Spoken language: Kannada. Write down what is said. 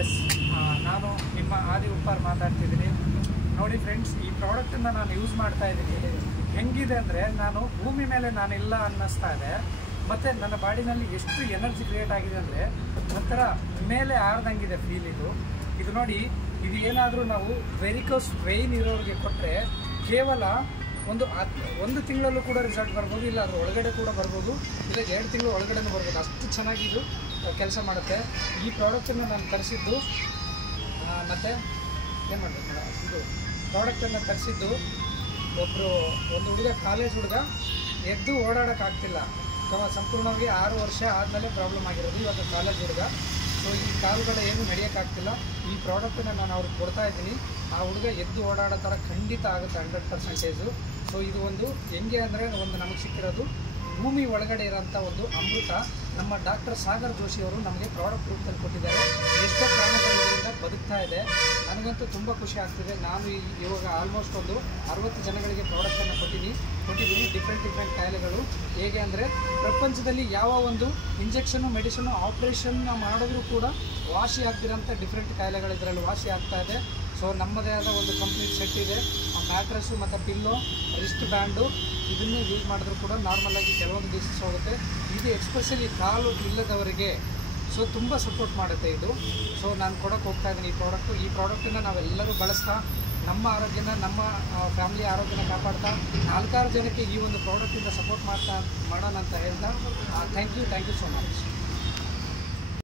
ಎಸ್, ನಾನು ನಿಮ್ಮ ಆದಿ ಉಪ್ಪಾರ್ ಮಾತಾಡ್ತಿದ್ದೀನಿ. ನೋಡಿ ಫ್ರೆಂಡ್ಸ್, ಈ ಪ್ರಾಡಕ್ಟನ್ನು ನಾನು ಯೂಸ್ ಮಾಡ್ತಾ ಇದ್ದೀನಿ. ಹೆಂಗಿದೆ ಅಂದರೆ, ನಾನು ಭೂಮಿ ಮೇಲೆ ನಾನಿಲ್ಲ ಅನ್ನಿಸ್ತಾ ಇದೆ. ಮತ್ತು ನನ್ನ ಬಾಡಿನಲ್ಲಿ ಎಷ್ಟು ಎನರ್ಜಿ ಕ್ರಿಯೇಟ್ ಆಗಿದೆ ಅಂದರೆ ಒಂಥರ ಮೇಲೆ ಆರ್ದಂಗಿದೆ ಫೀಲ್ ಇದು ನೋಡಿ. ಇದು ಏನಾದರೂ ನಾವು ವೆರಿಕೋಸ್ ವೆಯ್ನ್ ಇರೋರಿಗೆ ಕೊಟ್ಟರೆ ಕೇವಲ ಒಂದು ತಿಂಗಳಲ್ಲೂ ಕೂಡ ರಿಸಲ್ಟ್ ಬರ್ಬೋದು, ಇಲ್ಲ ಅದ್ರ ಒಳಗಡೆ ಕೂಡ ಬರ್ಬೋದು, ಇಲ್ಲ 2 ತಿಂಗಳು ಒಳಗಡೆನೂ ಬರ್ಬೋದು. ಅಷ್ಟು ಚೆನ್ನಾಗಿ ಇದು ಕೆಲಸ ಮಾಡುತ್ತೆ. ಈ ಪ್ರಾಡಕ್ಟನ್ನು ನಾನು ತರಿಸಿದ್ದು ಮತ್ತು ಏನು ಮಾಡಬೇಕು ಮೇಡಮ್, ಇದು ಪ್ರಾಡಕ್ಟನ್ನು ತರಿಸಿದ್ದು ಒಂದು ಹುಡುಗ, ಕಾಲೇಜ್ ಹುಡುಗ, ಎದ್ದು ಓಡಾಡೋಕ್ಕಾಗ್ತಿಲ್ಲ. ಸಂಪೂರ್ಣವಾಗಿ 6 ವರ್ಷ ಆದಮೇಲೆ ಪ್ರಾಬ್ಲಮ್ ಆಗಿರೋದು. ಇವಾಗ ಕಾಲೇಜ್ ಹುಡುಗ. ಸೊ ಈ ಕಾಲುಗಳು ಏನು ನಡೆಯೋಕ್ಕಾಗ್ತಿಲ್ಲ. ಈ ಪ್ರಾಡಕ್ಟನ್ನು ನಾನು ಅವ್ರಿಗೆ ಕೊಡ್ತಾ ಇದ್ದೀನಿ. ಆ ಹುಡುಗ ಎದ್ದು ಓಡಾಡೋ ಥರ ಖಂಡಿತ ಆಗುತ್ತೆ 100%. ಸೊ ಇದು ಒಂದು ಹೆಂಗೆ ಅಂದರೆ, ನಮಗೆ ಸಿಕ್ಕಿರೋದು ಭೂಮಿ ಒಳಗಡೆ ಇರೋಂಥ ಒಂದು ಅಮೃತ. ನಮ್ಮ ಡಾಕ್ಟರ್ ಸಾಗರ್ ಜೋಶಿ ಅವರು ನಮಗೆ ಪ್ರಾಡಕ್ಟ್ ರೂಪದಲ್ಲಿ ಕೊಟ್ಟಿದ್ದಾರೆ. ಎಷ್ಟೋ ಪ್ರಾಣಿಗಳಿಂದ ಬದುಕ್ತಾ ಇದೆ. ನನಗಂತೂ ತುಂಬ ಖುಷಿ ಆಗ್ತಿದೆ. ನಾನು ಇವಾಗ ಆಲ್ಮೋಸ್ಟ್ ಒಂದು 60 ಜನಗಳಿಗೆ ಪ್ರಾಡಕ್ಟನ್ನು ಕೊಟ್ಟಿದ್ದೀನಿ. ಡಿಫ್ರೆಂಟ್ ಕಾಯಿಲೆಗಳು ಹೇಗೆ ಅಂದರೆ, ಪ್ರಪಂಚದಲ್ಲಿ ಯಾವ ಒಂದು ಇಂಜೆಕ್ಷನು, ಮೆಡಿಸಿನು, ಆಪ್ರೇಷನ್ ಮಾಡಿದ್ರೂ ಕೂಡ ವಾಸಿ ಆಗ್ತಿರೋಂಥ ಡಿಫ್ರೆಂಟ್ ಕಾಯಿಲೆಗಳು ಇದರಲ್ಲಿ ವಾಸಿ ಆಗ್ತಾ ಇದೆ. ಸೊ ನಮ್ಮದೇ ಆದ ಒಂದು ಕಂಪ್ಲೀಟ್ ಸೆಟ್ ಇದೆ. ಆ ಮ್ಯಾಟ್ರಸ್ಸು ಮತ್ತು ಪಿಲ್ಲೋ, ರಿಸ್ಟ್ ಬ್ಯಾಂಡು, ಇದನ್ನು ಯೂಸ್ ಮಾಡಿದ್ರೂ ಕೂಡ ನಾರ್ಮಲಾಗಿ ಕೆಲವೊಂದು ದಿವಸ ಹೋಗುತ್ತೆ. ಇದು ಎಕ್ಸ್ಪೆಷಲಿ ಕಾಲು ಇಲ್ಲದವರಿಗೆ ಸೊ ತುಂಬ ಸಪೋರ್ಟ್ ಮಾಡುತ್ತೆ ಇದು. ಸೊ ನಾನು ಕೊಡೋಕ್ಕೆ ಹೋಗ್ತಾ ಇದ್ದೀನಿ ಈ ಪ್ರಾಡಕ್ಟನ್ನು ನಾವೆಲ್ಲರೂ ಬಳಸ್ತಾ ನಮ್ಮ ಆರೋಗ್ಯನ, ನಮ್ಮ ಫ್ಯಾಮಿಲಿ ಆರೋಗ್ಯನ ಕಾಪಾಡ್ತಾ 4-6 ಜನಕ್ಕೆ ಈ ಒಂದು ಪ್ರಾಡಕ್ಟಿಂದ ಸಪೋರ್ಟ್ ಮಾಡೋಣ ಅಂತ ಹೇಳ್ತಾ ಥ್ಯಾಂಕ್ ಯು ಸೋ ಮಚ್.